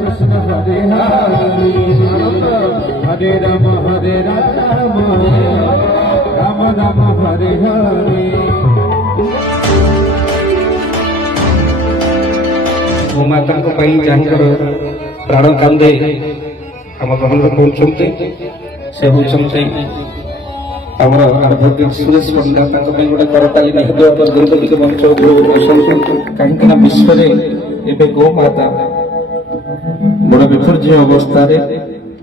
कृष्ण हरे हरे हरे राम राम राम हरे हरे। गोमाता प्राण कांदे आम ग्रहण पहुंचते से होती आमर एडवोकेट सुरेश पंडा गोटे करताली निहत मंच कहीं विश्व में गोमाता बड़ विपर्य अवस्था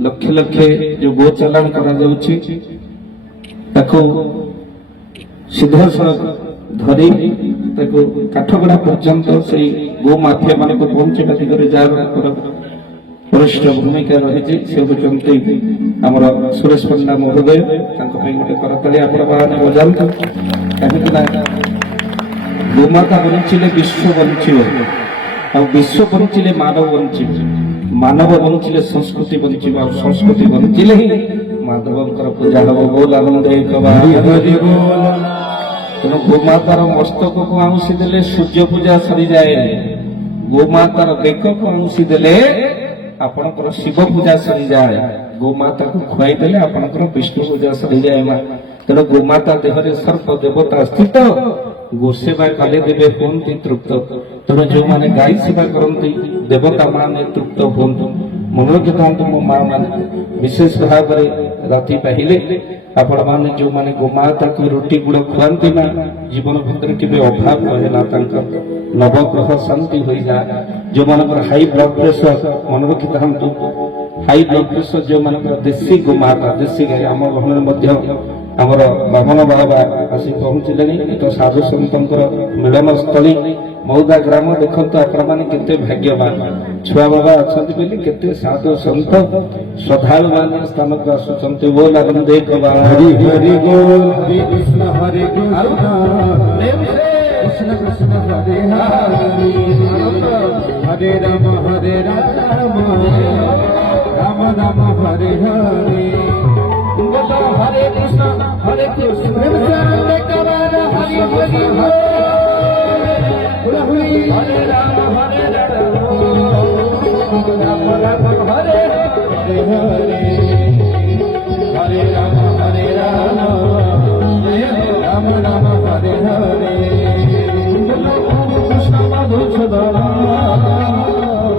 लक्ष लक्ष जो गो चालाण सीधासख धरी काठगड़ा पर्यंत से गो माफिया मान को पहुंचा दिगरे जार वरिष्ठ भूमिका रही से होती आमर सुरेश पंडा महोदय गोटे करताली आप बजातु कहीं गोमाता बंचिले विश्व बंचब आ विश्व बंचिले मानव बंचब मानव बंचिले संस्कृति बंचब आ संस्कृति बंचिले ही माधवंकर पूजा हम बोल आनंद तेणु गोमातार मस्तक को आउसी देले सूर्य पूजा सरी जाए गोमातार बेक को आउसी देले आपणकर शिव पूजा सरी जाए गोमाता को खुआई देले आपणकर विष्णु पूजा सरी जाए तेणु गोमाता देहरे सर्प देवता स्थित गोसेवा काले देवे होती तृप्त तेणु जो मैंने गाय सेवा करती देवता माने तृप्त हूँ मन रखिथा मो माँ मैंने विशेष भाव में राति पहले आपण मैंने जो मैंने गोमाता को रोटी गुड़ खुआती ना जीवन भितर के अभाव रहे ना नवग्रह शांति हो जाए जो मान हाई ब्लड प्रेशर मन रखिथा हाई ब्लड प्रेशर जो मान देशी गोमाता देशी गाय आम घर आमर बामन बाबा आसी पहुंचले तो साधु सत मिलन स्थली मौदा ग्राम देखो आपण मैंने केते भाग्यवान छुआ बाबा अच्छा केते साधु सत श्रद्धालु मान स्थान को आसुंच बोल आनंद हरि हरि बोल हरि कृष्ण कृष्ण कृष्ण हरे हरे हरे राम राम राम हरे हरे हरे कृष्ण हरे हरे राम राम राम हरे हरे हरे राम राम राम हरे हरे कृष्ण मधुसूदन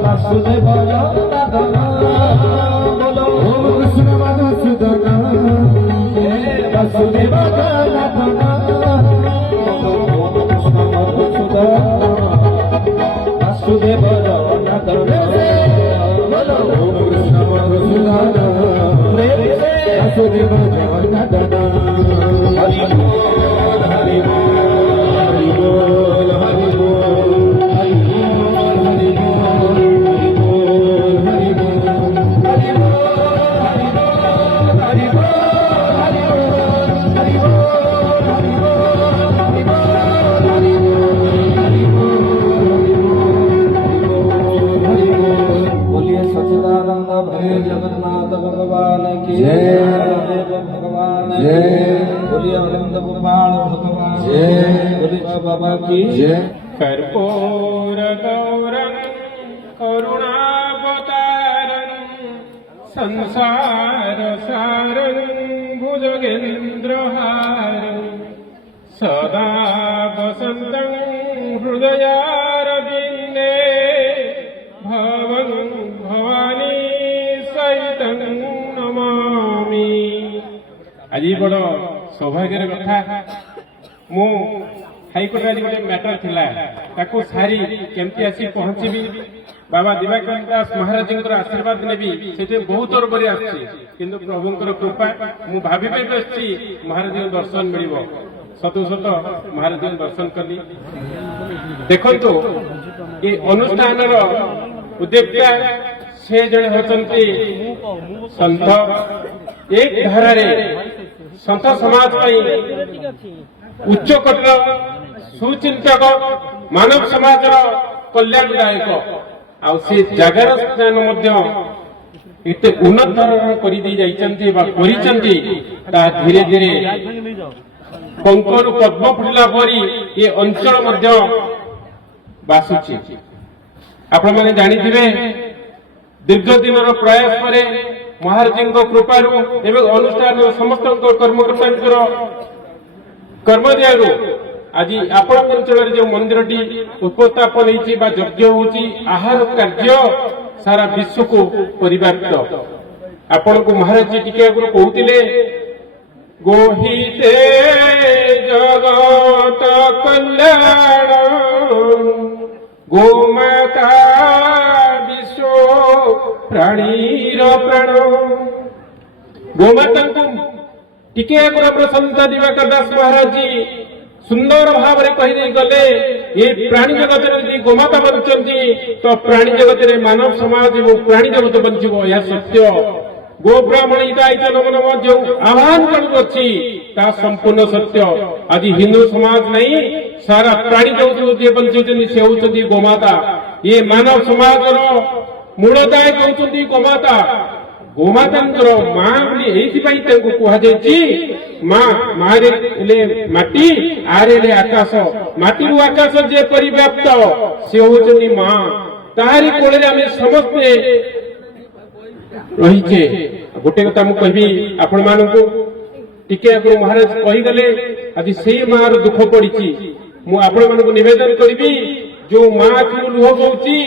वासुदेव बोलो ओम कृष्ण मधुसूदन वासुदेव वासुदेव वासुदेव जगन्नाथ हरि बोल हरि बोल हरि बोल हरि बोल हरि बोल हरि बोल हरि बोल जगन्नाथ भगवान की जय भगवान जय बोलिए आनंद गोपाल भगवान जय बोलिए बाबा की जय। कर्पूर गौरं करुणावतारं संसार सारं भुजगेन्द्रहारं सदा वसन्तं हृदयारविन्दे भवं भवानी सहितं नमामि। आज बड़ सौभाग्यर कथा मु हाईकोर्ट आज गोटे मैटर थिला ताको सारी केमती आसी पहुंचबी बाबा दिवाकर दास महाराज आशीर्वाद नेबी से बहुत और बड़ी आसी किंतु प्रभुंकर कृपा मु भाभी पे बसची महाराज दर्शन मिलिबो सत सत महाराज दर्शन कली देखंतु ये अनुष्ठान उद्देश्य से जड़े होती संत एक धारा संत समाज उच्च कोटर सुचिंतक मानव समाज कल्याणदायक आ जगार स्थान एत उन्नत धरण कर धीरे धीरे कंकरु पद्म फुटिला परी ये अंचल बासुची आपण मैंने जानी दीर्घ दिन प्रयास पर महाराज कृपार एवं अनुष्ठान समस्त कर्मकर्ता कर्म दियारू आज आपण अंचल जो मंदिर उपस्थापन यज्ञ होची आहार कार्य सारा विश्व को परिव्याप्त आपण को महाराज जी टिके कहते गोहिते जगत कल्याण गोमाता विश्व प्राणीर प्राण गोमाता को टिके प्रसन्नता दिवाकर दास महाराज जी सुंदर भाव में कही गले ये प्राणी जगत में गोमाता बंचती तो प्राणी जगत में मानव समाज और प्राणी जगत बंचब यह सत्य गो ब्राह्मण हिताहित नम नम जो आह्वान करुच्छी ता संपूर्ण सत्य आज हिंदू समाज नहीं सारा प्राणी जगत बंचुंट से होती गोमाता ये मानव समाज मूलदाय कहते गोमाता गोमाता माँ बोली कहुई माँ मारे माटी आरे आकाश माटी आकाश जे परिव्याप्त से होती माँ तारी कोल समस्ते रहीचे गोटे कथा मु कहबी आपण मानकु टिके आगु महाराज कहीगले आज से माँ दुख पड़ी मु आपण मानकु निवेदन करी जो माँ आखिर लुह बोची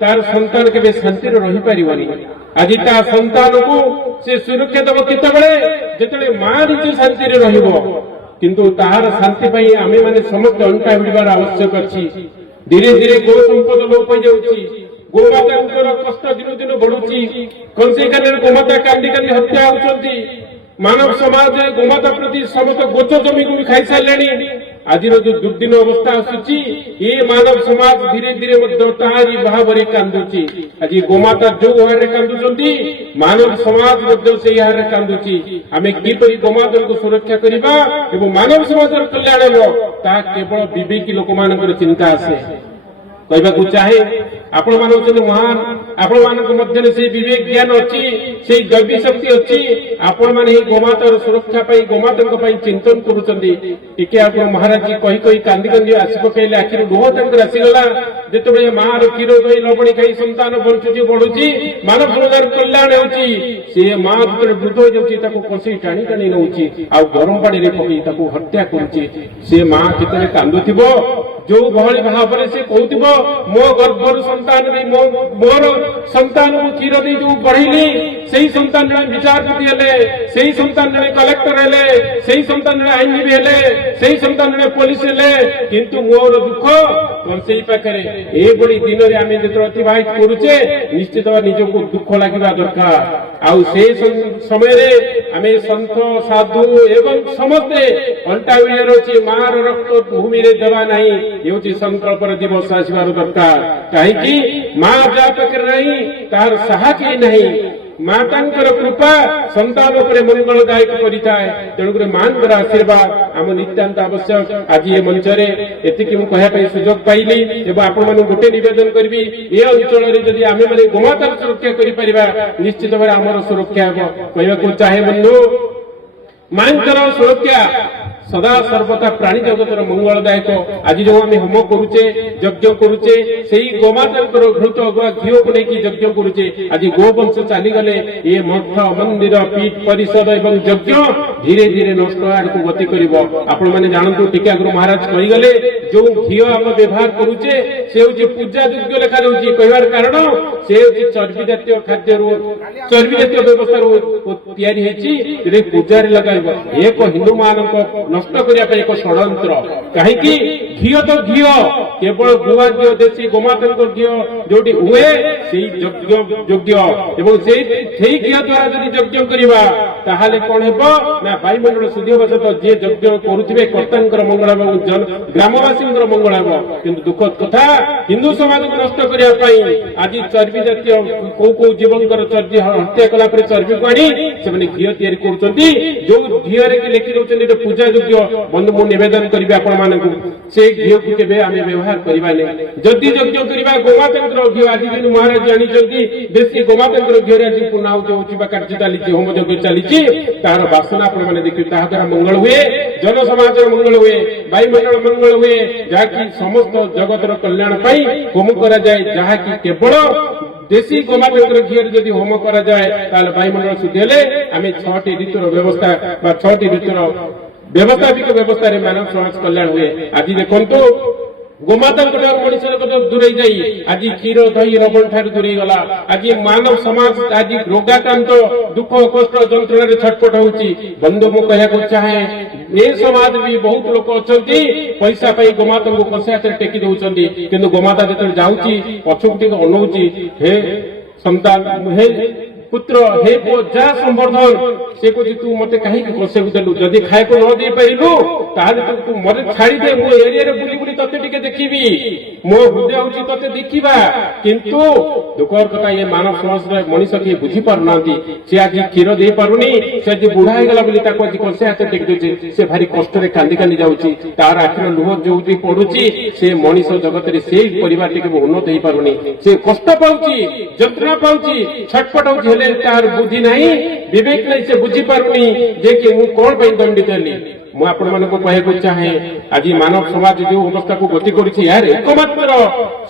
तार संतान के शांति रही पारिबनी आज ता संतान को से सुरक्षा दब केतबेले जेतले माँ निजे शांति रे रहिबो किंतु तार शांति पई आमे माने समस्त अंटा बिडबार आवश्यक अछि धीरे धीरे गो संपद लोप हो जाउची गोमाता कष्ट दिन दिन बढ़ुची कौन से गोमाता कांदी कांदी हत्या होती मानव समाज गोमाता प्रति समस्त गोच जमी को भी खाई सारे आज जो दुर्दिन अवस्था आसूची ये मानव समाज धीरे धीरे तारी भाव में कांदुची आज गोमाता जो हारे कांदुचंती मानव समाज से हारे कांदुची आमे किपरि गोमाता को सुरक्षा करबा एवं मानव समाज कल्याण हो ता केवल विवेकी लोक मानकर चिंता आसे कहबाकू चाहे आपण मान महान आपण मान से विवेक ज्ञान अच्छी से दैवी शक्ति अच्छी आपण मैंने गोमातार सुरक्षा गोमाता चिंतन करुँचे महाराज जी कही कही कांदी कांदी आस पकड़े आखिर लुह आसीगला जो माँ क्षीर दही लवणी खाई संतान बंचुची बढ़ुची मानव समाज कल्याण होची माँ जो वृद्ध हो जाऊँगी कसई टाणी टाणी नौ गरम पानी पकई हत्या करुच्ची से माँ केतने कांदुथिब जो भली भाव से कहूब मो गर्भर संतान मोर संतान को क्षीर दे जो बढ़ेली से संतान जन विचारपति हेले से संतान जन कलेक्टर हेले से संतान जन आईनजीवी हेले से संतान जन पुलिस हेले किंतु मोर दुख से पाखे ये दिन में आम जो अतिवाहित करुचे निश्चित निजक दुख लगे दरकार आउ से समय आम सन्थ साधु एवं समस्ते अंटा विड़े अच्छी मार रक्त भूमि रे देवा नहीं ये संकल्प दिवस आसबार दरकार कहीं माँ जा पाखे नहीं तार साहस नहीं मातांकर कृपा संतान मंगलदायक करिताए तेणुक मां आशीर्वाद आम नित्यांत आवश्यक आज ये मंच रे एतिकी मु कहया सुजोग पाइली एवं आपण मानु गोटे निवेदन करबी ए अंचल रे जदि आमे माने गोमातार सुरक्षा करि परिबा निश्चित भाबे हमर सुरक्षा हेबो कहबाकू चाहे बंधु मांकर सुरक्षा सदा सर्वदा प्राणी जगतर मंगलदायक आज जो आम होम करुचे यज्ञ करुचे से गोमाता घृत घीओ को लेकिन यज्ञ करुचे आज गोवंश चलीगले ये मठ मंदिर पीठ परिषद एवं यज्ञ धीरे धीरे नष्ट आड़ को गति कर आपण मैंने जानतु टीके आगु महाराज कहीगले जो घीओ आम व्यवहार करुचे से पूजा योग्य लेखा रही कहवार कारण से चर्बी जातीय खाद्य चर्बी जातीय व्यवस्था पूजा लगाइब एक हिंदू मान नष्ट करने एक षड्यंत्र कहीं घीओ तो घीओ केवल गुआ घीओ देशी गोमाता घीओ जो हुए योग्य एवं घीओ द्वारा जब यज्ञ करवा ताहले कौन हेबो ना वायुमंडल शुद्ध होगा सहित जी यज्ञ करुथिबे कर्तांकर मंगल हेबो ग्रामवासी मंगल हेबो किंतु दुखद कथा हिंदू समाज को नष्ट करने पाई आज चर्बी जातीय को जीवनकर चर्बी हत्या कला पर चर्बी को आनी से घीओ तैयारी करुचंती जो घीओ रे लिखि दउचंती पूजा योग्य बंधु मु निवेदन करिबे आपण मानकु से घीओ को केबे आमे व्यवहार करिबा नै जदि यज्ञ करिबा गोमातांकर घीओ आज दिन महाराज जानि जल्दी देशी गोमातांकर घीओ रे आज पुनाहुति होछि बा कार्य चालिछि होम यज्ञ चालिछि तार वासना आपण माने देखि ताहा द्वारा मंगल हुए जन समाज मंगल हुए वायुमंडल मंगल हुए जहा कि समस्त जगतर कल्याण पाई होम करा जाय जहा कि केवल ଦେଶୀ ଗୋମାତାଙ୍କର ଘିଅରେ ଯଦି ହୋମ କରାଯାଏ ତାହେଲେ ବାୟୁମଣ୍ଡଳ ଶୁଦ୍ଧ ହେଲେ ଆମେ 6ଟି ଋତୁର ବ୍ୟବସ୍ଥା ବା 6ଟି ଋତୁର ବ୍ୟବସ୍ଥାପିକ ବ୍ୟବସ୍ଥାରେ ମାନବ ସମାଜ କଲ୍ୟାଣ ହୁଏ। ଆଜି ଦେଖନ୍ତୁ ଗୋମାତାଙ୍କ ଠାରୁ ମଣିଷଙ୍କ ଦୂରେଇ ଯାଇ ଆଜି କ୍ଷୀର ଦହି ଲବଣ ଠାରୁ ଦୂରେଇ ଗଲା। ଆଜି ମାନବ ସମାଜ ଆଜି ରୋଗାକ୍ରାନ୍ତ ଦୁଃଖ କଷ୍ଟ ଯନ୍ତ୍ରଣାରେ ଛଟପଟ ହଉଛି। ବନ୍ଧୁ ମୁଁ କହିବାକୁ ଚାହେଁ ଏ ସମାଜରେ ବି ବହୁତ ଲୋକ ଅଛନ୍ତି ପଇସା ପାଇଁ ଗୋମାତାଙ୍କୁ କଷେ ହାତରେ ଟେକି ଦଉଛନ୍ତି, କିନ୍ତୁ ଗୋମାତା ଯେତେବେଳେ ଯାଉଛି ପଛକୁ ଟିକେ ଅନଉଛି, ହେ ସନ୍ତାନ ହେ ପୁତ୍ର ହେ ପୁଅ ଯା ସମ୍ବର୍ଦ୍ଧନ, ସେ କହୁଛି ତୁ ମତେ କାହିଁକି କଷେକୁ ଦେଲୁ, ଯଦି ଖାଇବାକୁ ନ ଦେଇ ପାରିଲୁ ତାହେଲେ ତୁ ମତେ ଛାଡ଼ିଦେ, ମୁଁ ଏରିଆରେ ବୁଲି ବୁଲି ତତେ ଟିକେ ଦେଖିବି, ମୋ ହୃଦୟ ହଉଛି ତତେ ଦେଖିବା। କିନ୍ତୁ ଦୁଃଖର କଥା ଏ ମାନବ ସମାଜରେ ମଣିଷ କିଏ ବୁଝିପାରୁନାହାନ୍ତି। ସେ ଆଜି କ୍ଷୀର ଦେଇ ପାରୁନି, ସେ ଆଜି ବୁଢା ହେଇଗଲା ବୋଲି ତାକୁ ଆଜି କଷେ ହାତରେ ଟେକି ଦଉଛି, ସେ ଭାରି କଷ୍ଟରେ କାନ୍ଦି କାନ୍ଦି ଯାଉଛି, ତାର ଆଖିର ଲୁହ ଯୋଉଠି ପଡୁଛି ସେ ମଣିଷ ଜଗତରେ ସେଇ ପରିବାର ଟିକେ ଉନ୍ନତ ହେଇପାରୁନି, ସେ କଷ୍ଟ ପାଉଛି, ଯନ୍ତ୍ରଣା ପାଉଛି, ଛଟପଟ ହଉଛି, ହେଲେ ତାର ବୁଦ୍ଧି ନାହିଁ, ବିବେକ ନାହିଁ, ସେ ବୁଝିପାରୁନି ଯେ କି ମୁଁ କଣ ପାଇଁ ଦଣ୍ଡିତ ହେଲି। ମୁଁ ଆପଣମାନଙ୍କୁ କହିବାକୁ ଚାହେଁ ଆଜି ମାନବ ସମାଜ ଯେଉଁ ଅବସ୍ଥାକୁ ଗତି କରିଛି ଏହାର ଏକମାତ୍ର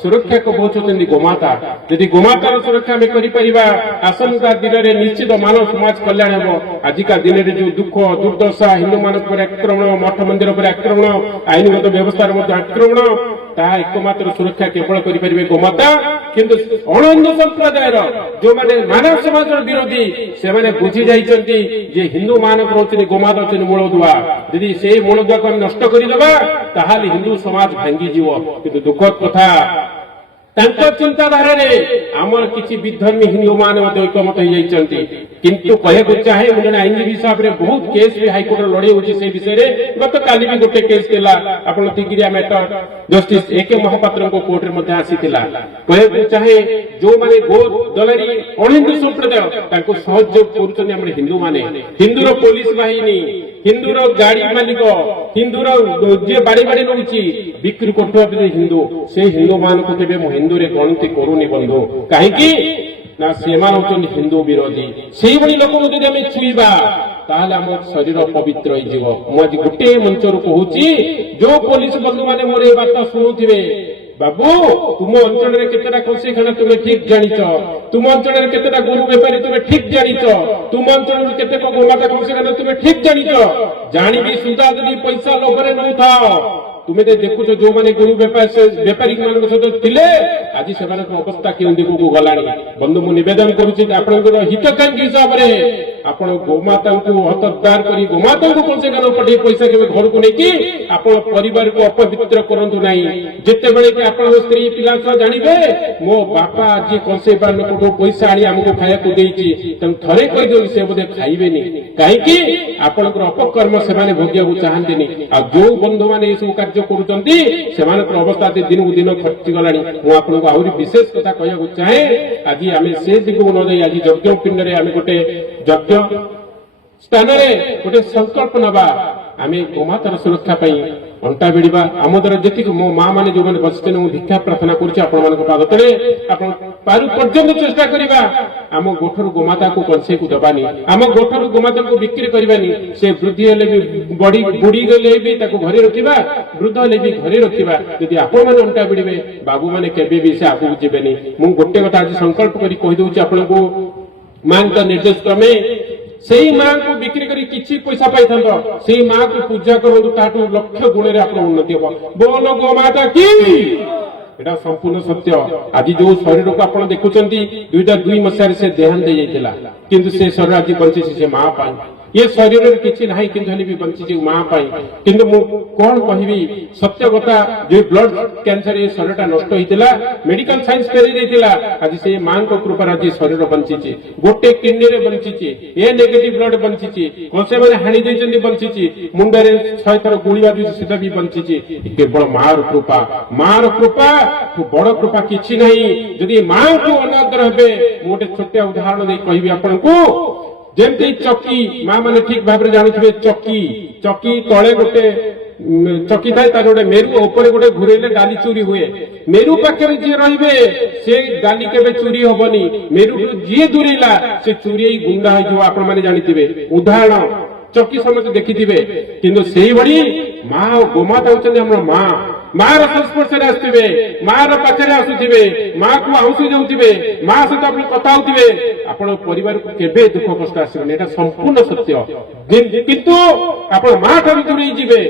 ସୁରକ୍ଷାକୁ ପହଞ୍ଚୁଛନ୍ତି ଗୋମାତା। ଯଦି ଗୋମାତାର ସୁରକ୍ଷା ଆମେ କରିପାରିବା ଆସନ୍ତା ଦିନରେ ନିଶ୍ଚିତ ମାନବ ସମାଜ କଲ୍ୟାଣ ହେବ। ଆଜିକା ଦିନରେ ଯେଉଁ ଦୁଃଖ ଦୁର୍ଦ୍ଦଶା, ହିନ୍ଦୁମାନଙ୍କ ଉପରେ ଆକ୍ରମଣ, ମଠ ମନ୍ଦିର ଉପରେ ଆକ୍ରମଣ, ଆଇନଗତ ବ୍ୟବସ୍ଥାର ମଧ୍ୟ ଆକ୍ରମଣ, ତାହା ଏକମାତ୍ର ସୁରକ୍ଷା କେବଳ କରିପାରିବେ ଗୋମାତା। କିନ୍ତୁ ଅଣ ହିନ୍ଦୁ ସମ୍ପ୍ରଦାୟର ଯେଉଁମାନେ ମାନବ ସମାଜର ବିରୋଧୀ ସେମାନେ ବୁଝି ଯାଇଛନ୍ତି ଯେ ହିନ୍ଦୁ ମାନଙ୍କର ହଉଛନ୍ତି ଗୋମାତା ହଉଛନ୍ତି ମୂଳଦୁଆ। ଯଦି ସେଇ ମୂଳଦୁଆକୁ ଆମେ ନଷ୍ଟ କରିଦେବା ତାହେଲେ ହିନ୍ଦୁ ସମାଜ ଭାଙ୍ଗିଯିବ। କିନ୍ତୁ ଦୁଃଖଦ କଥା ତାଙ୍କ ଚିନ୍ତାଧାରାରେ ଆମର କିଛି ବିଧର୍ମୀ ହିନ୍ଦୁ ମାନେ ମଧ୍ୟ ଐକମତ ହେଇଯାଇଛନ୍ତି। କିନ୍ତୁ କହିବାକୁ ଚାହେଁ ମୁଁ ଜଣେ ଆଇନଜୀବୀ ହିସାବରେ ବହୁତ କେସ୍ ବି ହାଇକୋର୍ଟରେ ଲଢେଇ ହଉଛି ସେଇ ବିଷୟରେ। ଗତକାଲି ବି ଗୋଟେ କେସ୍ ଥିଲା ଆପଣ ତିଗିରିଆ ମ୍ୟାଟର ଜଷ୍ଟିସ AK ମହାପାତ୍ରଙ୍କ କୋର୍ଟରେ ମଧ୍ୟ ଆସିଥିଲା। କହିବାକୁ ଚାହେଁ ଯୋଉମାନେ ଗୋ ଦଲାରୀ ଅଣହିନ୍ଦୁ ସମ୍ପ୍ରଦାୟ ତାଙ୍କୁ ସହଯୋଗ କରୁଛନ୍ତି ଆମର ହିନ୍ଦୁମାନେ, ହିନ୍ଦୁର ପୋଲିସ ବାହିନୀ, ହିନ୍ଦୁର ଗାଡି ମାଲିକ, ହିନ୍ଦୁର ଯିଏ ବାଡି ବାଡି ନଉଛି ବିକ୍ରି କରୁଥିବା ହିନ୍ଦୁ, ସେ ହିନ୍ଦୁ ମାନଙ୍କୁ କେବେ ମୁଁ ହିନ୍ଦୁରେ ଗଣତି କରୁନି ବନ୍ଧୁ। କାହିଁକି ନା ସେମାନେ ହଉଛନ୍ତି ହିନ୍ଦୁ ବିରୋଧୀ। ସେଇଭଳି ଲୋକଙ୍କୁ ଯଦି ଆମେ ଛୁଇଁବା ତାହେଲେ ଆମ ଶରୀର ପବିତ୍ର ହେଇଯିବ। ମୁଁ ଆଜି ଗୋଟିଏ ମଞ୍ଚରୁ କହୁଛି, ଯୋଉ ପୋଲିସ ବନ୍ଧୁମାନେ ମୋର ଏ ବାର୍ତ୍ତା ଶୁଣୁଥିବେ, ବାବୁ ତୁମ ଅଞ୍ଚଳରେ କେତେଟା କଂସେଇଖାନା ତୁମେ ଠିକ ଜାଣିଛ, ତୁମ ଅଞ୍ଚଳରେ କେତେଟା ଗୋରୁ ବେପାରୀ ତୁମେ ଠିକ ଜାଣିଛ, ତୁମ ଅଞ୍ଚଳରେ କେତେକ ଗୋମାତା କଂସେଇଖାନା ତୁମେ ଠିକ ଜାଣିଛ, ଜାଣିବି ସୁଦ୍ଧା ଯଦି ପଇସା ଲୋଭରେ ନଉଥାଅ। ତୁମେ ତ ଦେଖୁଛ ଯୋଉମାନେ ଗୋରୁ ବେପାରୀ ମାନଙ୍କ ସହିତ ଥିଲେ ଆଜି ସେମାନଙ୍କ ଅବସ୍ଥା କେଉଁ ଦିଗକୁ ଗଲାଣି। ବନ୍ଧୁ ମୁଁ ନିବେଦନ କରୁଛି ଆପଣଙ୍କର ହିତକାଂକ୍ଷୀ ହିସାବରେ ଆପଣ ଗୋମାତାଙ୍କୁ ହତୋଦ୍ଧାର କରି ଗୋମାତାଙ୍କୁ କଂସେଇଖାନା ପଠେଇ ପଇସା କେବେ ଘରକୁ ନେଇକି ଆପଣ ପରିବାରକୁ ଅପବିତ୍ର କରନ୍ତୁ ନାହିଁ। ଯେତେବେଳେ କି ଆପଣଙ୍କ ସ୍ତ୍ରୀ ପିଲା ଛୁଆ ଜାଣିବେ ମୋ ବାପା ଆଜି କଂସେଇଖାନାକୁ ପଇସା ଆଣି ଆମକୁ ଖାଇବାକୁ ଦେଇଛି, ତେଣୁ ଥରେ କହିଦିଅନ୍ତୁ ସେ ବୋଧେ ଖାଇବେନି। କାହିଁକି ଆପଣଙ୍କର ଅପକର୍ମ ସେମାନେ ଭୋଗିବାକୁ ଚାହାନ୍ତିନି। ଆଉ ଯୋଉ ବନ୍ଧୁମାନେ ଏସବୁ କାର୍ଯ୍ୟ କରୁଛନ୍ତି ସେମାନଙ୍କର ଅବସ୍ଥା ଦିନକୁ ଦିନ ଘଟିଗଲାଣି। ମୁଁ ଆପଣଙ୍କୁ ଆହୁରି ବିଶେଷ କଥା କହିବାକୁ ଚାହେଁ, ଆଜି ଆମେ ସେ ଦିଗକୁ ନ ଯାଇ ଆଜି ଯଜ୍ଞ ପିଣ୍ଡରେ ଆମେ ଗୋଟେ ଯଜ୍ଞ ସ୍ଥାନରେ ଗୋଟେ ସଂକଳ୍ପ ନେବା, ଆମେ ଗୋମାତାର ସୁରକ୍ଷା ପାଇଁ ଅଣ୍ଟା ଭିଡ଼ିବା। ଆମ ଦ୍ୱାରା ଯେତିକି ମୋ ମା ମାନେ ଯୋଉମାନେ ବସିଛନ୍ତି ମୁଁ ଭିକ୍ଷା ପ୍ରାର୍ଥନା କରୁଛି ଆପଣମାନଙ୍କ ପାଦ ତଳେ, ଆପଣ ପାରୁ ପର୍ଯ୍ୟନ୍ତ ଚେଷ୍ଟା କରିବା ଆମ ଗୋଠରୁ ଗୋମାତାକୁ କଂସେଇକୁ ଦେବାନି, ଆମ ଗୋଠରୁ ଗୋମାତାକୁ ବିକ୍ରି କରିବାନି। ସେ ବୃଦ୍ଧି ହେଲେ ବି ବୁଢୀ ଗଲେ ବି ତାକୁ ଘରେ ରଖିବା, ବୃଦ୍ଧ ହେଲେ ବି ଘରେ ରଖିବା। ଯଦି ଆପଣମାନେ ଅଣ୍ଟା ଭିଡ଼ିବେ ବାବୁମାନେ କେବେ ବି ସେ ଆଗକୁ ଯିବେନି। ମୁଁ ଗୋଟେ କଥା ଆଜି ସଂକଳ୍ପ କରି କହିଦଉଛି ଆପଣଙ୍କୁ, ମାଙ୍କ ନିର୍ଦ୍ଦେଶ କ୍ରମେ ସେଇ ମାଙ୍କୁ ବିକ୍ରି କରି କିଛି ପଇସା ପାଇଥାନ୍ତ, ସେଇ ମାକୁ ପୂଜା କରନ୍ତୁ, ତାଠୁ ଲକ୍ଷ ଗୁଣରେ ଆପଣ ଉନ୍ନତି ହେବ। ବୋଲ ଗୋମାତା କି, ଏଟା ସମ୍ପୂର୍ଣ୍ଣ ସତ୍ୟ। ଆଜି ଯୋଉ ଶରୀରକୁ ଆପଣ ଦେଖୁଛନ୍ତି 2002 ମସିହାରେ ସେ ଦେହାନ୍ତ ହେଇଯାଇଥିଲା, କିନ୍ତୁ ସେ ଶରୀର ଆଜି ବଞ୍ଚିଛି ସେ ମା ପାଇଁ। ଏ ଶରୀରରେ କିଛି ନାହିଁ କିନ୍ତୁ ହେଲେ ବି ବଞ୍ଚିଛି ମା ପାଇଁ। କିନ୍ତୁ ମୁଁ କଣ କହିବି, ସତ୍ୟ କଥା, ଯୋଉ ବ୍ଲଡ କ୍ୟାନ୍ସର ଏ ଶରୀରଟା ନଷ୍ଟ ହେଇଥିଲା, ମେଡିକାଲ ସାଇନ୍ସ ଫେରେଇ ଦେଇଥିଲା, ଆଜି ସେ ମାଙ୍କ କୃପାରେ ଆଜି ଶରୀର ବଞ୍ଚିଛି। ଗୋଟେ କିଡନୀରେ ବଞ୍ଚିଛି, ଏ ନେଗେଟିଭ ବ୍ଲଡ ବଞ୍ଚିଛି, କଂସେଇମାନେ ହାଣି ଦେଇଛନ୍ତି ବଞ୍ଚିଛି, ମୁଣ୍ଡରେ 6 ଥର ଗୁଳି ବାଜୁଛି ସେଟା ବି ବଞ୍ଚିଛି। କେବଳ ମାର କୃପା, ମାର କୃପା, ବଡ କୃପା କିଛି ନାହିଁ। ଯଦି ମାଙ୍କୁ ଅନାଦର ହେବେ, ମୁଁ ଗୋଟେ ଛୋଟିଆ ଉଦାହରଣ ଦେଇ କହିବି ଆପଣଙ୍କୁ। ଯେମିତି ଚକି, ମା ମାନେ ଠିକ ଭାବରେ ଜାଣୁଥିବେ, ଚକି ତଳେ ଗୋଟେ ଚକି ଥାଏ, ତାର ଗୋଟେ ମେରୁ, ଉପରେ ଗୋଟେ ଘୁରେଇଲେ ଡାଲି ଚୁରି ହୁଏ। ମେରୁ ପାଖରେ ଯିଏ ରହିବେ ସେ ଡାଲି କେବେ ଚୁରି ହବନି, ମେରୁ ଯିଏ ଦୂରେଇଲା ସେ ଚୁରି ହେଇ ଗୁଣ୍ଡା ହେଇଯିବ। ଆପଣ ମାନେ ଜାଣିଥିବେ ଉଦାହରଣ, ଚକି ସମସ୍ତେ ଦେଖିଥିବେ। କିନ୍ତୁ ସେଇଭଳି ମା ଓ ଗୋମାତା ହଉଛନ୍ତି ଆମର ମା। ମାର ସଂସ୍ପର୍ଶରେ ଆସିଥିବେ, ମାର ପାଖରେ ଆସୁଥିବେ, ମାକୁ ଆଉଁସି ଯାଉଥିବେ, ମା ସହିତ ଆପଣ କଥା ହଉଥିବେ, ଆପଣଙ୍କ ପରିବାରକୁ କେବେ ଦୁଃଖ କଷ୍ଟ ଆସିବନି। ଏଇଟା ସମ୍ପୂର୍ଣ୍ଣ ସତ୍ୟ। କିନ୍ତୁ ଆପଣ ମା ଠାରୁ ଦୂରେଇ ଯିବେ,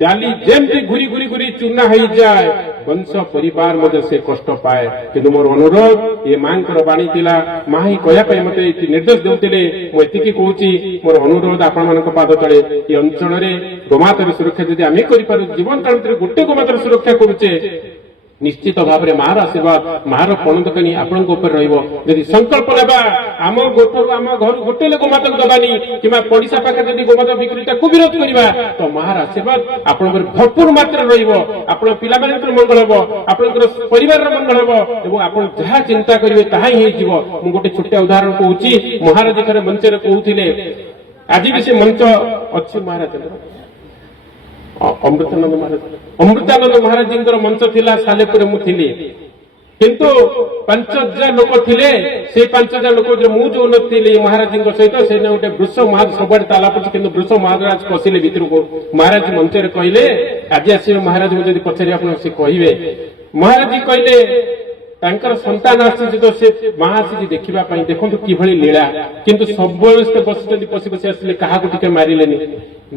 ଡାଲି ଯେମିତି ଘୁରି ଘୁରି ଘୁରି ଚୂନା ହେଇଯାଏ, ବଂଶ ପରିବାର ମଧ୍ୟ ସେ କଷ୍ଟ ପାଏ। କିନ୍ତୁ ମୋର ଅନୁରୋଧ, ଏ ମାଙ୍କର ବାଣୀ ଥିଲା, ମା ହିଁ କହିବା ପାଇଁ ମତେ ନିର୍ଦ୍ଦେଶ ଦେଉଥିଲେ। ମୁଁ ଏତିକି କହୁଛି, ମୋର ଅନୁରୋଧ ଆପଣମାନଙ୍କ ପାଦ ତଳେ, ଏ ଅଞ୍ଚଳରେ ଗୋମାତାର ସୁରକ୍ଷା ଯଦି ଆମେ କରିପାରୁ, ଜୀବନ କାଳ ଭିତରେ ଗୋଟେ ଗୋମାତାର ସୁରକ୍ଷା କରୁଛେ, ନିଶ୍ଚିତ ଭାବରେ ମାର ଆଶୀର୍ବାଦ, ମାର ପଣତକାନି ଆପଣଙ୍କ ଉପରେ ରହିବ। ଯଦି ସଂକଳ୍ପ ନେବା, ଆମ ଗୋଠରୁ ଆମ ଘରୁ ଗୋଟେ ହେଲେ ଗୋମାତାକୁ ଦବାନି, କିମ୍ବା ପଡିଶା ପାଖରେ ଯଦି ଗୋମାତା ବିକ୍ରିଟାକୁ ବିରୋଧ କରିବା, ତ ମାର ଆଶୀର୍ବାଦ ଆପଣଙ୍କର ଭରପୁର ମାତ୍ରାରେ ରହିବ। ଆପଣ ପିଲାମାନଙ୍କର ମଙ୍ଗଳ ହେବ, ଆପଣଙ୍କର ପରିବାରର ମଙ୍ଗଳ ହେବ, ଏବଂ ଆପଣ ଯାହା ଚିନ୍ତା କରିବେ ତାହା ହିଁ ହେଇଯିବ। ମୁଁ ଗୋଟେ ଛୋଟିଆ ଉଦାହରଣ କହୁଛି। ମହାରାଜ ଥରେ ମଞ୍ଚରେ କହୁଥିଲେ, ଆଜି ବି ସେ ମଞ୍ଚ ଅଛି ମହାରାଜଙ୍କର, ଅମୃତାନନ୍ଦ ମହାରାଜଙ୍କର ମଞ୍ଚ ଥିଲା, ସାଲେପୁରରେ ମୁଁ ଥିଲି। କିନ୍ତୁ 5,000 ଲୋକ ଥିଲେ। ସେ 5,000 ଲୋକ ମୁଁ ଯୋଉ ନଥିଲି ମହାରାଜଙ୍କ ସହିତ, ସେଇଟା ଗୋଟେ ବୃଷ ମହାରାଜ ସବୁଆଡେ ତାଲା ପଡିଛି, କିନ୍ତୁ ବୃଷ ମହାରାଜ ପଶିଲେ ଭିତରକୁ। ମହାରାଜ ମଞ୍ଚରେ କହିଲେ, ଆଜି ଆସିବେ ମହାରାଜଙ୍କୁ ଯଦି ପଚାରି ଆପଣ ସେ କହିବେ। ମହାରାଜ କହିଲେ, ତାଙ୍କର ସନ୍ତାନ ଆସିଛି ତ ସେ ମା ଆସିଛି ଦେଖିବା ପାଇଁ, ଦେଖନ୍ତୁ କିଭଳି ଲୀଳା। କିନ୍ତୁ ସବୁବେଳେ ବସିଛନ୍ତି, ପଶି ପଶି ଆସିଲେ, କାହାକୁ ଟିକେ ମାରିଲେନି।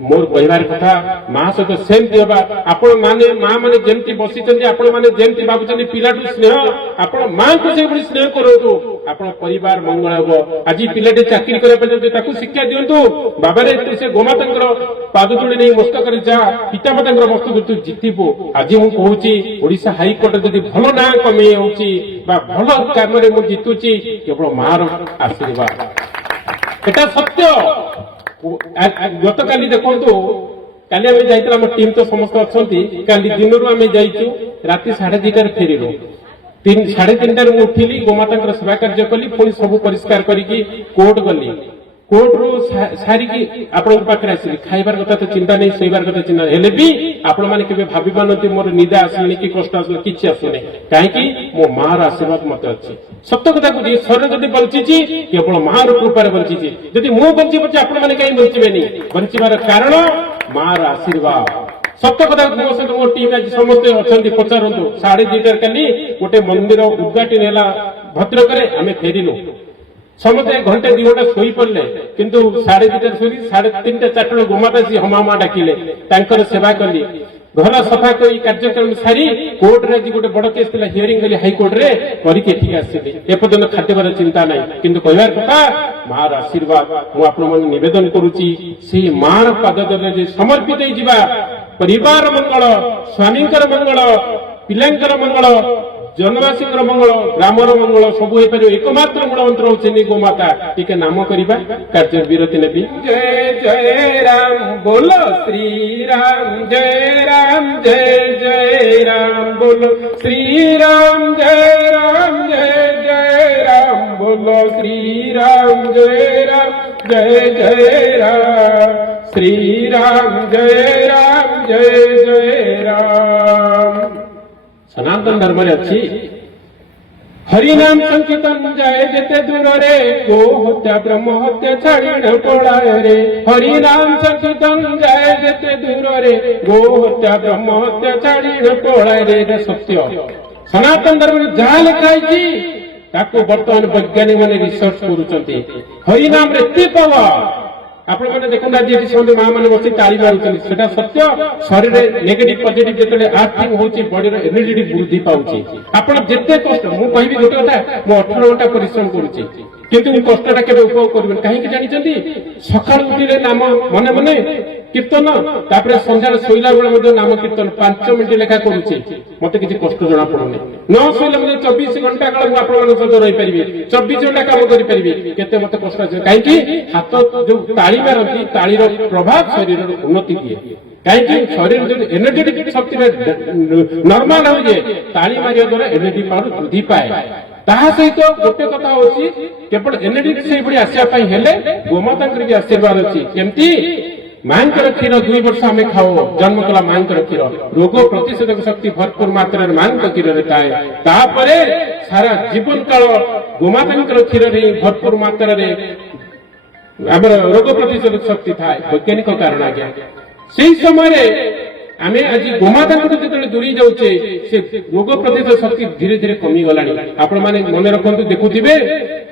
ମୋର କହିବାର କଥା, ମା ସହିତ ସେମିତି ହେବା। ଆପଣ ମାନେ ମା ମାନେ ଯେମିତି ବସିଛନ୍ତି, ଆପଣ ମାନେ ଯେମିତି ଭାବୁଛନ୍ତି ପିଲାଠୁ ସ୍ନେହ, ଆପଣ ମାଙ୍କୁ ସେଭଳି ସ୍ନେହ କରନ୍ତୁ, ଆପଣ ପରିବାର ମଙ୍ଗଳ ହେବ। ଆଜି ପିଲାଟି ଚାକିରି କରିବା ପାଇଁ ଯଦି ତାକୁ ଶିକ୍ଷା ଦିଅନ୍ତୁ, ବାବାରେ ତୁ ସେ ଗୋମାତାଙ୍କର ପାଦ ତୋଳି ନେଇ ମସ୍ତକରେ ଯା, ପିତାମାତାଙ୍କର ମସ୍ତକ ତୁ ଜିତିବୁ। ଆଜି ମୁଁ କହୁଛି, ଓଡିଶା ହାଇକୋର୍ଟ ଯଦି ଭଲ ନାଁ କମେଇ ହଉଛି ବା ଭଲ କାମରେ ମୁଁ ଜିତୁଛି, କେବଳ ମାର ଆଶୀର୍ବାଦ। ଏଟା ସତ୍ୟ। ଗତକାଲି ଦେଖନ୍ତୁ, କାଲି ଆମେ ଯାଇଥିଲୁ, ଆମ ଟିମ୍ ତ ସମସ୍ତେ ଅଛନ୍ତି। କାଲି ଦିନରୁ ଆମେ ଯାଇଛୁ, ରାତି 2:30ରେ ଫେରିଲୁ। 3:30ଟାରେ ମୁଁ ଉଠିଲି, ଗୋମାତାଙ୍କର ସେବା କାର୍ଯ୍ୟ କଲି, ପୁଣି ସବୁ ପରିଷ୍କାର କରିକି କୋର୍ଟ ଗଲି। କୋର୍ଟରୁ ସାରିକି ଆପଣଙ୍କ ପାଖରେ ଆସିଲି। ଖାଇବାର କଥା ତ ଚିନ୍ତା ନାହିଁ, ଶୋଇବାର କଥା ଚିନ୍ତା ହେଲେ ବି ଆପଣମାନେ କେବେ ଭାବି ପାରୁନନ୍ତି ମୋର ନିଦା ଆସିଲାନି କି କଷ୍ଟ ଆସିଲା, କିଛି ଆସୁନି। କାହିଁକି? ମୋ ମାର ଆଶୀର୍ବାଦ ମତେ ଅଛି। ସତ କଥା କହୁଛି, ଶରୀର ଯଦି ବଞ୍ଚିଛି କେବଳ ମାର କୃପାରେ ବଞ୍ଚିଛି। ଯଦି ମୁଁ ବଞ୍ଚି ପାରୁଛି, ଆପଣମାନେ କାହିଁ ବଞ୍ଚିବେନି? ବଞ୍ଚିବାର କାରଣ ମାର ଆଶୀର୍ବାଦ। ସତ କଥା, ମୋ ସହିତ ମୋ ଟିମ୍ ଆଜି ସମସ୍ତେ ଅଛନ୍ତି, ପଚାରନ୍ତୁ। 2:30ଟାରେ କାଲି ଗୋଟେ ମନ୍ଦିର ଉଦ୍ଘାଟନ ହେଲା ଭଦ୍ରକରେ, ଆମେ ଫେରିଲୁ। ସମସ୍ତେ ଘଣ୍ଟେ 2 ଘଣ୍ଟା ଶୋଇ ପଡିଲେ, କିନ୍ତୁ 2:30ଟାରେ ଶୋଇ 3:30 4ଟା ଗୋମାତା ହମାମା ଡାକିଲେ, ତାଙ୍କର ସେବା କଲି। ଘର ସଫା କରି କାର୍ଯ୍ୟକ୍ରମ ସାରି କୋର୍ଟରେ ଆଜି ଗୋଟେ ବଡ କେସ୍ ଥିଲା, ହିୟରିଂ କଲି ହାଇକୋର୍ଟରେ, କରିକି ଏଠିକି ଆସିଲି। ଏପର୍ଯ୍ୟନ୍ତ ଖାଦ୍ୟବାର ଚିନ୍ତା ନାହିଁ। କିନ୍ତୁ କହିବାର କଥା, ମାର ଆଶୀର୍ବାଦ ମୁଁ ଆପଣମାନଙ୍କୁ ନିବେଦନ କରୁଛି, ସେଇ ମାର ପାଦତଳରେ ସମର୍ପିତ ହେଇଯିବା। ପରିବାର ମଙ୍ଗଳ, ସ୍ୱାମୀଙ୍କର ମଙ୍ଗଳ, ପିଲାଙ୍କର ମଙ୍ଗଳ, ଜନବାସୀଙ୍କର ମଙ୍ଗଳ, ଗ୍ରାମର ମଙ୍ଗଳ ସବୁ ହେଇପାରିବ। ଏକମାତ୍ର ମୂଳମନ୍ତ୍ର ହଉଛନ୍ତି ଗୋମାତା। ଟିକେ ନାମ କରିବା, କାର୍ଯ୍ୟ ବିରତି ନେବି। ଜୟ ଜୟ ରାମ, ବୋଲ ଶ୍ରୀରାମ, ଜୟ ରାମ, ଜୟ ଜୟ ରାମ, ବୋଲ ଶ୍ରୀରାମ, ଜୟ ରାମ, ଜୟ ଜୟ ରାମ, ବୋଲ ଶ୍ରୀରାମ, ଜୟ ରାମ, ଜୟ ଜୟ ରାମ, ଶ୍ରୀରାମ, ଜୟ ରାମ, ଜୟ ଜୟ ରାମ। ସନାତନ ଧର୍ମରେ ଅଛି, ହରିନାମ ସଂକୀର୍ତ୍ତନ ଯାଏ ଯେତେ ଦୂରରେ, ଗୋ ହତ୍ୟା ବ୍ରହ୍ମ ହତ୍ୟା ଛାଡ଼ିଣ ପଳାଏ ରେ। ହରିନାମ ସଂକୀର୍ତ୍ତନ ଯାଏ ଯେତେ ଦୂରରେ, ଗୋ ହତ୍ୟା ବ୍ରହ୍ମ ହତ୍ୟା ଛାଡ଼ିଣ ପଳାଏ ରେ। ଏଇଟା ସତ୍ୟ। ସନାତନ ଧର୍ମରେ ଯାହା ଲେଖା ହେଇଛି ତାକୁ ବର୍ତ୍ତମାନ ବୈଜ୍ଞାନିକ ମାନେ ରିସର୍ଚ୍ଚ କରୁଛନ୍ତି। ହରିନାମରେ ଏତେ ପାୱାର। ଆପଣମାନେ ଦେଖନ୍ତୁ, ଆଜି ଏଠି ସମସ୍ତେ ମା ମାନେ ବସି ତାଳି ମାରୁଛନ୍ତି, ସେଟା ସତ୍ୟ। ଶରୀରରେ ନେଗେଟିଭ ପଜିଟିଭ ଯେତେବେଳେ ଆର୍ଥିଂ ହଉଛି, ବଡିର ଇମ୍ୟୁନିଟି ବୃଦ୍ଧି ପାଉଛି। ଆପଣ ଯେତେ କଷ୍ଟ, ମୁଁ କହିବି ଗୋଟେ କଥା, ମୁଁ 18 ଘଣ୍ଟା ପରିଶ୍ରମ କରୁଛି, କିନ୍ତୁ ମୁଁ କଷ୍ଟଟା କେବେ ଉପଭୋଗ କରିବିନି। କାହିଁକି ଜାଣିଛନ୍ତି? ସକାଳୁ ଉଠିଲେ ନାମ ମନେ ମନେ କୀର୍ତ୍ତନ, ତାପରେ ସନ୍ଧ୍ୟାରେ ଶୋଇଲା ବେଳେ ମଧ୍ୟ ନାମ କୀର୍ତ୍ତନ 5 ମିନିଟ୍ ଲେଖା କରୁଛି, ମତେ କିଛି କଷ୍ଟ ଜଣା ପଡୁନି। ନ ଶୋଇଲେ ମଧ୍ୟ 24 ଘଣ୍ଟା କାଳ ମୁଁ ଆପଣମାନଙ୍କ ସହିତ ରହିପାରିବି, 24 ଘଣ୍ଟା କାମ କରିପାରିବି। କେତେ ମତେ କଷ୍ଟ ଅଛି? କାହିଁକି? ହାତ ଯୋଉ ତାଳି ମାରନ୍ତି, ତାଳିର ପ୍ରଭାବ ଶରୀରର ଉନ୍ନତି ଦିଏ। କାହିଁକି? ଶରୀର ଯୋଉ ଏନର୍ଜେଟିକ ଶକ୍ତି ନର୍ମାଲ ହଉଛି, ତାଳି ମାରିବା ଦ୍ୱାରା ଏନର୍ଜି ପାୱାର ବୃଦ୍ଧି ପାଏ। ତାହା ସହିତ ଗୋଟେ କଥା ହଉଛି, କେବଳ ଏନର୍ଜି ସେଇଭଳି ଆସିବା ପାଇଁ ହେଲେ ଗୋମାତାଙ୍କର ବି ଆଶୀର୍ବାଦ ଅଛି। କେମିତି? ମାଙ୍କର କ୍ଷୀର 2 ବର୍ଷ ଆମେ ଖାଉ, ଜନ୍ମ କଲା ମାଙ୍କର କ୍ଷୀର। ରୋଗ ପ୍ରତିଷେଧକ ଶକ୍ତି ଭରପୁର ମାତ୍ରାରେ ମାଙ୍କ କ୍ଷୀରରେ ଥାଏ। ତାପରେ ସାରା ଜୀବନ କାଳ ଗୋମାତାଙ୍କର କ୍ଷୀରରେ ଭରପୁର ମାତ୍ରାରେ ଆମର ରୋଗ ପ୍ରତିଷେଧକ ଶକ୍ତି ଥାଏ। ବୈଜ୍ଞାନିକ କାରଣ ଆଜ୍ଞା। ସେଇ ସମୟରେ ଆମେ ଆଜି ଗୋମାତାଙ୍କଠୁ ଯେତେବେଳେ ଦୂରେଇ ଯାଉଛେ ସେ ରୋଗ ପ୍ରତିରୋଧ ଶକ୍ତି ଧୀରେ ଧୀରେ କମିଗଲାଣି। ଆପଣମାନେ ମନେ ରଖନ୍ତୁ, ଦେଖୁଥିବେ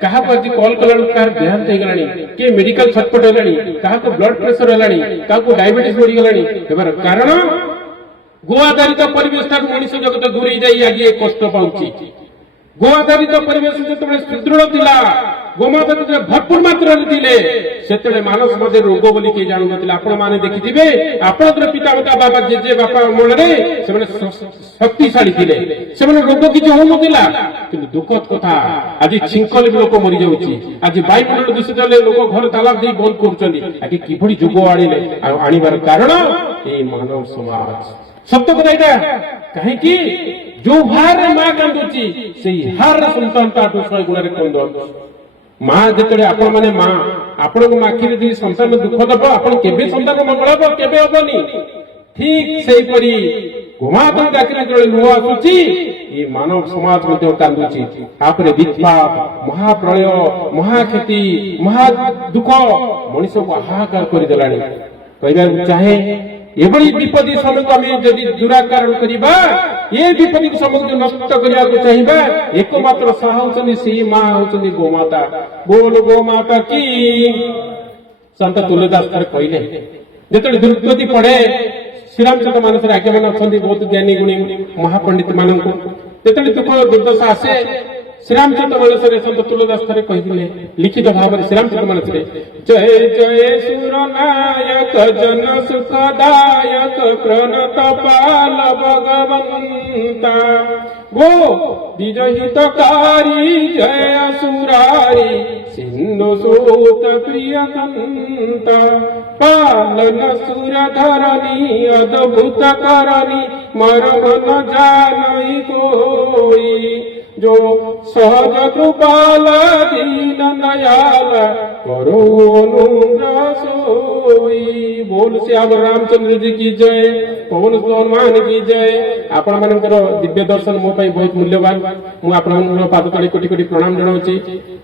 କାହାକୁ ଆଜି କଲ୍ କଲାବେଳକୁ କାହାର ଦେହାନ୍ତ ହେଇଗଲାଣି, କିଏ ମେଡିକାଲ ଛଟପଟ ହେଲାଣି, କାହାକୁ ବ୍ଲଡ ପ୍ରେସର ହେଲାଣି, କାହାକୁ ଡାଇବେଟିସ୍ ବଢିଗଲାଣି। ହେବାର କାରଣ ଗୋ ଆଧାରିତ ପରିବେଶ ଠାରୁ ମଣିଷ ଜଗତ ଦୂରେଇ ଯାଇ ଆଜି ଏ କଷ୍ଟ ପାଉଛି। ଗୋ ଆଧାରିତ ପରିବେଶ ଯେତେବେଳେ ସୁଦୃଢ ଥିଲା, ଗୋମାତା ଯେତେବେଳେ ଭରପୁର ମାତ୍ରାରେ ଥିଲେ, ସେତେବେଳେ ମାନସ ମଧ୍ୟରେ ରୋଗ ବୋଲି କେହି ଜାଣୁନଥିଲେ। ଆପଣମାନେ ଦେଖିଥିବେ ଆପଣଙ୍କର ପିତାମାତା ବାବା ଜେଜେ ବାପା ଅମଳରେ ସେମାନେ ଶକ୍ତିଶାଳୀ ଥିଲେ, ସେମାନେ ରୋଗ କିଛି ହଉନଥିଲା। କିନ୍ତୁ ଦୁଃଖଦ କଥା, ଆଜି ଛିଙ୍କଲେ ବି ଲୋକ ମରିଯାଉଛି। ଆଜି ବାୟୁମଣ୍ଡଳ ଦୂଷିତ ହେଲେ ଲୋକ ଘର ତାଲା ଦେଇ ବନ୍ଦ କରୁଛନ୍ତି। ଆଜି କିଭଳି ଯୁଗ ଆଣିଲେ, ଆଉ ଆଣିବାର କାରଣ ଏଇ ମାନବ ସମାଜ। ସତ୍ୟ କଥା ଏଇଟା। କାହିଁକି ଯୋଉ ହାରରେ ମା କାନ୍ଦୁଛି, ସେଇ ହାରରେ ସନ୍ତାନ ତାଠୁ 100 ଗୁଣରେ କାନ୍ଦୁଛି। ମା ଯେତେବେଳେ ଆପଣମାନେ ମା ଆପଣଙ୍କ ଆଖିରେ ଯଦି ସନ୍ତାନ ଦୁଃଖ ଦବ, ଆପଣ କେବେ ସନ୍ତାନ ମଙ୍ଗଳ ହବ? କେବେ ହବନି। ଠିକ ସେଇପରି ଗୋମାତାଙ୍କ ଆଖିରେ ଯେତେବେଳେ ଲୁହ ଆସୁଛି, ଏ ମାନବ ସମାଜ ମଧ୍ୟ କାନ୍ଦୁଛି। ତାପରେ ବିପ୍ଳବ, ମହାପ୍ରଳୟ, ମହାକ୍ଷତି, ମହା ଦୁଃଖ ମଣିଷକୁ ହାହାକାର କରିଦେଲାଣି। କହିବାକୁ ଚାହେଁ, ଏଭଳି ବିପତ୍ତି ସମୟକୁ ଆମେ ଯଦି ଦୂରାକରଣ କରିବା, ଏ ବିପତ୍ତି ସମୟକୁ ନଷ୍ଟ କରିବାକୁ ଚାହିଁବା, ଏକମାତ୍ର ସାହା ହଉଛନ୍ତି ସେଇ ମା ହଉଛନ୍ତି ଗୋମାତା। ବୋଲ ଗୋମାତା କି ସନ୍ଥ ତୁଳସୀଦାସ କହିଲେ। ଯେତେବେଳେ ଦୁର୍ଗତି ପଡେ, ଶ୍ରୀରାମଚନ୍ଦ୍ର ମାନସରେ ଆଜ୍ଞାମାନେ ଅଛନ୍ତି ବହୁତ ଜ୍ଞାନୀ ଗୁଣୀ ମହାପଣ୍ଡିତ ମାନଙ୍କୁ, ଯେତେବେଳେ ଦୁଃଖ ଦୁର୍ଦ୍ଦଶା ଆସେ, ଶ୍ରୀରାମଚନ୍ଦ୍ର ମାନସରେ ସନ୍ଥ ତୁଳସୀଦାସ ଥରେ କହିଥିଲେ ଲିଖିତ ଭାବରେ ଶ୍ରୀରାମଚନ୍ଦ୍ର ମାନସରେ, ଜୟ ଜୟ ସୁର ନାୟକ ଜନ ସୁଖଦାୟକ ପ୍ରଣତ ପାଲ ଭଗବନ୍ତା, ଗೋ ବିଜହିତକାରୀ ଜୟ ସୁରାରୀ ସିନ୍ଧୁ ସୂତ ପ୍ରିୟକନ୍ତ, ପାଲନ ସୁର ଧରଣୀ ଅଦ୍ଭୁତ କରଣୀ ମର ମନ জানই कोई, जो सहज कृपाल दीन दयाल करो अनुग्रह सोई। बोल श्याम रामचंद्र जी की जय, पवन हनुमान की जय। आपण मानकर दिव्य दर्शन मो पाई बहुत मूल्यवान। मु आपण पाद तले कोटि कोटि प्रणाम जनाउछि।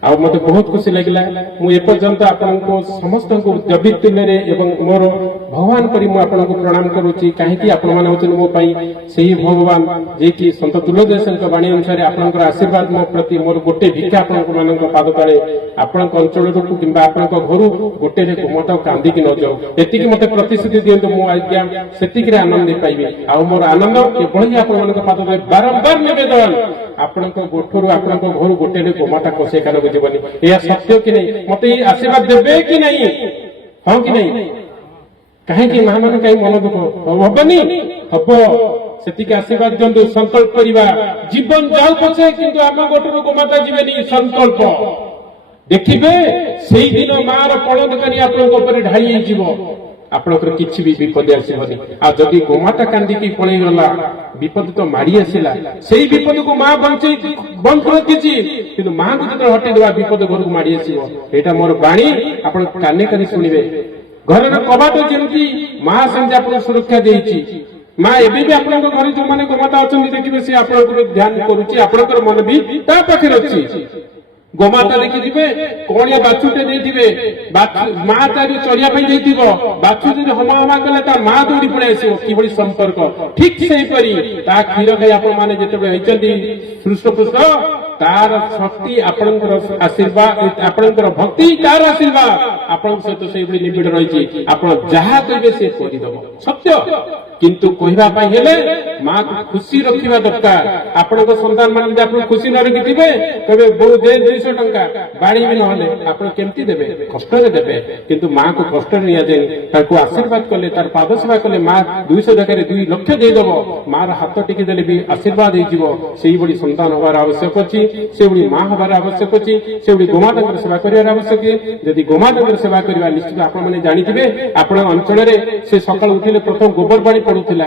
आ मते बहुत खुशी लागिला। मु एपर्यंत आपनको समस्त को देवितुल्य एवं मोर भगवान परि मु आपनको प्रणाम करूछि। काहे कि आपण मान होछन मो पाई सेही भगवान जे कि संत तुलसीदासଙ୍କ बाणी अनुसार आपनकर आशीर्वाद मो प्रति मोर गोटे भिक्षा आपनक मानक पाद तले आपनक अंचल रु किंबा आपनक घरु गोटे रे गोमाता कांदी कि न जाऊ, एतिकी मते प्रतिश्रुति दियंतु। मु आज्ञा सेतिकी रे आनंद पाइबे। आ मोर आनंद केवल आपण मानक पाद तले बारंबार निवेदन, आपनक गोठरु आपनक घरु गोटे रे गोमाता कोसे कानक जीवनी। या सत्य कि नहीं? मते आशीर्वाद देबे कि नहीं? हां कि नहीं? काहे कि मां मान कहीं मन दुख हबनी हब, सेतिक आशीर्वाद दियंतु। संकल्प करिबा, जीवन जाऊ पछे किंतु आम गोटरू गोमाता जीवेनी, संकल्प देखिबे सेही दिन मार पळदकानी आपनक ऊपर ढाई जीव, आपनकर किछि भी विपद आसीबनी। आ जदि गोमाता कांदी पळै गला, विपद तो मारी आसिला, सेही विपद को मां बंचै बंद कर किछि, किंतु मां को जत हटि देबा विपद घर को मारी आसीबो। एटा मोर बाणी आपण काने काने सुनिबे। घरर कबाट जेमति मां संजे आपण सुरक्षा देइछि, मां एबे भी आपनक घर जो माने गोमाता अछंती देखिबे, से आपनकर ध्यान करूछि, आपनकर मन भी ता पाखे अछि। गोमाता देखिथिबे कोणिया बाछुटे देथिबे, मां तारी चरिया पई देथिबो, बाछु जदि हमा हमा कले ता मां दौड़ी पळे आसीबो। किबळी संपर्क ठीक सेही परी ता खीर खाई आपण माने जेतेबे हैचंती सृष्टपुष्ट, तार शक्ति आपनकर आशीर्वाद, आपनकर भक्ति, तार आशीर्वाद आपन सहित सेही भली निबिड़ रहिछि। आपण जहा कहिबे से करि दबो सत्य। किंतु कहवा पाई हेले मां को खुशी रखिबा दरकार। आपनक संतान मान जे आपन खुशी न रखिथिबे, कहबे बो दे 200 टंका बाड़ी भी नहले आपन केमती देबे, कष्ट रे देबे। किंतु मां को कष्ट निया जाय, ताको आशीर्वाद कले, तार पाद सेवा कले, मां 200 टका रे 2 लाख दे दबो, मार हाथ टिकी देले भी आशीर्वाद हे जीवो। सेही बडी संतान होबार आवश्यक अछि, से बडी मां होबार आवश्यक अछि, से बडी गोमातांकर सेवा करिवार आवश्यक अछि। यदि गोमातांकर सेवा करिवा निश्चित आपण माने जानिथिबे, आपण अंचल रे से सकाळ उठिले प्रथम गोबर पानी पडुथिला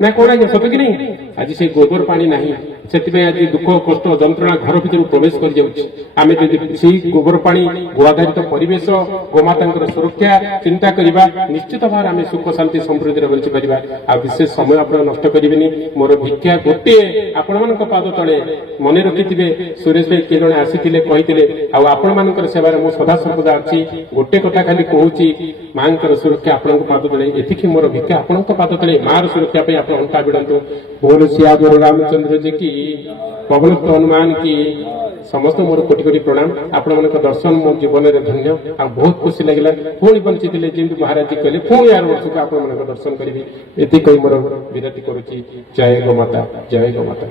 ना कोन आज्ञा सत କି ନାହିଁ ଆଜି ସେ ଗୋବର ପାଣି ନାହିଁ ସେଥିପାଇଁ ଆଜି ଦୁଃଖ କଷ୍ଟ ଯନ୍ତ୍ରଣା ଘର ଭିତରୁ ପ୍ରବେଶ କରିଯାଉଛି ଆମେ ଯଦି ସେଇ ଗୋବର ପାଣି ଗୋଆଧାରିତ ପରିବେଶ ଗୋମାତାଙ୍କର ସୁରକ୍ଷା ଚିନ୍ତା କରିବା ନିଶ୍ଚିତ ଭାବରେ ଆମେ ସୁଖ ଶାନ୍ତି ସମୃଦ୍ଧିରେ ବଞ୍ଚିପାରିବା ଆଉ ବିଶେଷ ସମୟ ଆପଣ ନଷ୍ଟ କରିବେନି ମୋର ଭିକ୍ଷା ଗୋଟିଏ ଆପଣମାନଙ୍କ ପାଦ ତଳେ ମନେ ରଖିଥିବେ ସୁରେଶ ଭାଇ କିଏ ଜଣେ ଆସିଥିଲେ କହିଥିଲେ ଆଉ ଆପଣମାନଙ୍କର ସେବାରେ ମୁଁ ସଦାସର୍ବଦା ଅଛି ଗୋଟେ କଥା ଖାଲି କହୁଛି ମାଙ୍କର ସୁରକ୍ଷା ଆପଣଙ୍କ ପାଦ ତଳେ ଏତିକି ମୋର ଭିକ୍ଷା ଆପଣଙ୍କ ପାଦ ତଳେ ମାର ସୁରକ୍ଷା ପାଇଁ ଆପଣ ଅଣ୍ଟା ଭିଡ଼ନ୍ତୁ ବୋଲ ସିଆଦର ରାମଚନ୍ଦ୍ର जी की पवन हनुमान की समस्त मोर कोटि कोटि प्रणाम आपण मन दर्शन मो जीवन में धन्य आ बहुत खुशी लगिला पुणी बंची थिले जेमि महाराज जी कहले पुणी यार वर्ष को आपण मन दर्शन करिवि एति कहि मोर विनती करूची जय गो माता जय गो माता।